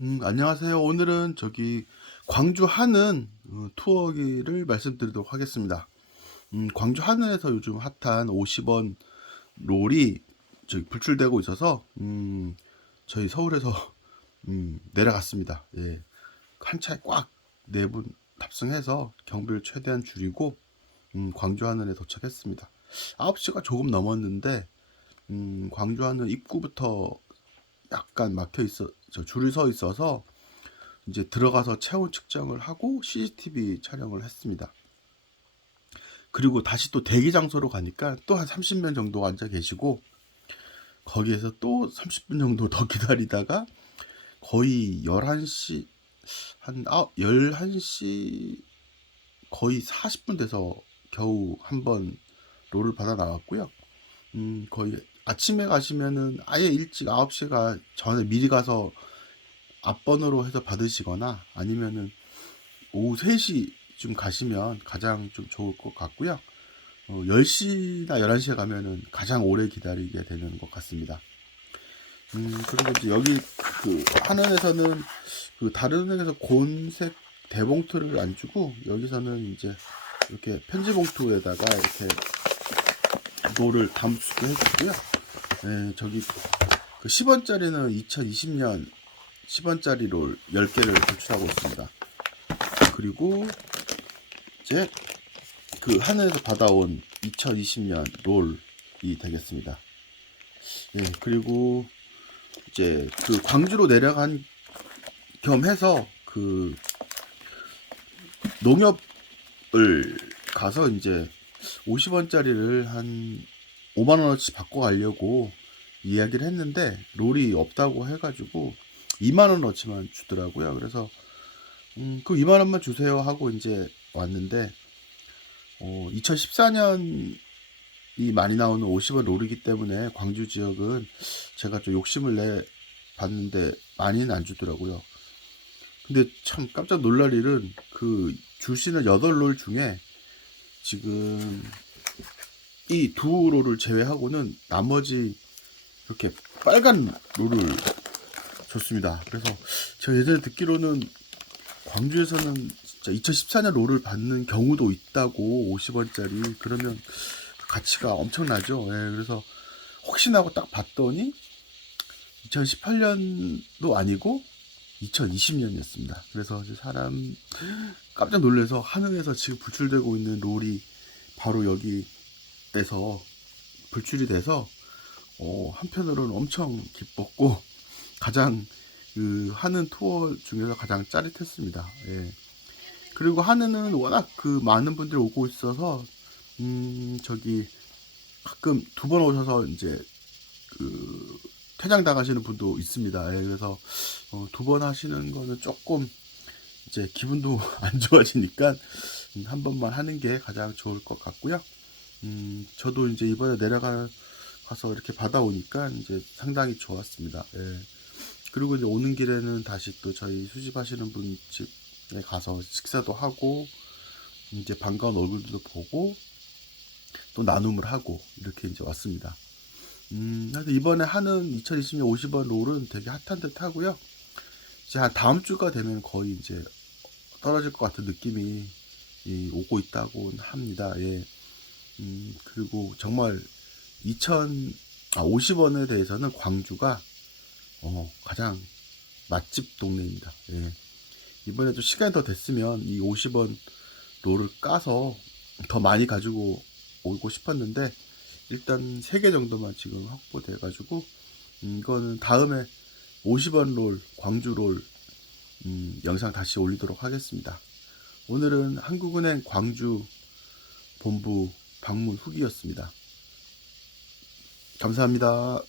음, 안녕하세요. 오늘은 저기 광주 하는 어, 투어기를 말씀드리도록 하겠습니다. 음, 광주 하는에서 요즘 핫한 50원 롤이 저기 불출되고 있어서 음, 저희 서울에서 음, 내려갔습니다. 예. 한 차에 꽉 네 분 탑승해서 경비를 최대한 줄이고 음, 광주 하는에 도착했습니다. 9시가 조금 넘었는데 음, 광주 하는 입구부터 약간 막혀 있어 저 줄이 서 있어서 이제 들어가서 체온 측정을 하고 CCTV 촬영을 했습니다. 그리고 다시 또 대기 장소로 가니까 또 한 30명 정도 앉아 계시고 거기에서 또 30분 정도 더 기다리다가 거의 11시 한 아, 11시 거의 40분 돼서 겨우 한 번 롤을 받아 나왔고요. 음, 거의 아침에 가시면은 아예 일찍 9시가 전에 미리 가서 앞번호로 해서 받으시거나 아니면은 오후 3시쯤 가시면 가장 좀 좋을 것 같고요. 어, 10시나 11시에 가면은 가장 오래 기다리게 되는 것 같습니다. 음, 그리고 이제 여기 그 하는에서는 그 다른 은행에서 곤색 대봉투를 안 주고 여기서는 이제 이렇게 편지 봉투에다가 이렇게 노를 있게 해주고요. 네, 저기 그 10원짜리는 2020년 10원짜리 롤 10개를 도출하고 있습니다. 그리고 이제 그 하늘에서 받아온 2020년 롤이 되겠습니다. 예, 그리고 이제 그 광주로 내려간 겸 해서 그 농협을 가서 이제 50원짜리를 한 5만원어치 바꿔 가려고 이야기를 했는데 롤이 없다고 해가지고 2만원어치만 주더라고요. 그래서 음, 그 2만원만 주세요 하고 이제 왔는데 어, 2014년이 많이 나오는 50원 롤이기 때문에 광주 지역은 제가 좀 욕심을 내 봤는데 많이는 안 주더라고요. 근데 참 깜짝 놀랄 일은 그 주시는 8롤 중에 지금 이 두 롤을 제외하고는 나머지 이렇게 빨간 롤을 줬습니다. 그래서 제가 예전에 듣기로는 광주에서는 진짜 2014년 롤을 받는 경우도 있다고 50원짜리 그러면 가치가 엄청나죠. 예, 그래서 혹시나 하고 딱 봤더니 2018년도 아니고 2020년이었습니다. 그래서 사람 깜짝 놀라서 하늘에서 지금 불출되고 있는 롤이 바로 여기 에서 불출이 돼서 어, 한편으로는 엄청 기뻤고 가장 그 하는 투어 중에서 가장 짜릿했습니다. 예. 그리고 하는은 워낙 그 많은 분들이 오고 있어서 음 저기 가끔 두 번 오셔서 이제 그 퇴장 당하시는 분도 있습니다. 예, 그래서 어, 두번 하시는 거는 조금 이제 기분도 안 좋아지니까 음, 한 번만 하는 게 가장 좋을 것 같고요. 음, 저도 이제 이번에 내려가 가서 이렇게 받아오니까 이제 상당히 좋았습니다. 예. 그리고 이제 오는 길에는 다시 또 저희 수집하시는 분 집에 가서 식사도 하고 이제 반가운 얼굴들도 보고 또 나눔을 하고 이렇게 이제 왔습니다. 음, 이번에 하는 2020년 50원 롤은 되게 핫한 듯 하고요. 이제 한 다음 주가 되면 거의 이제 떨어질 것 같은 느낌이 이, 오고 있다고 합니다. 예. 음, 그리고 정말 2000, 아, 50원에 대해서는 광주가 어, 가장 맛집 동네입니다. 예. 이번에도 시간이 더 됐으면 이 50원 롤을 까서 더 많이 가지고 오고 싶었는데 일단 3개 정도만 지금 확보돼 가지고 음, 이거는 다음에 50원 롤, 광주 롤 음, 영상 다시 올리도록 하겠습니다. 오늘은 한국은행 광주 본부 방문 후기였습니다. 감사합니다.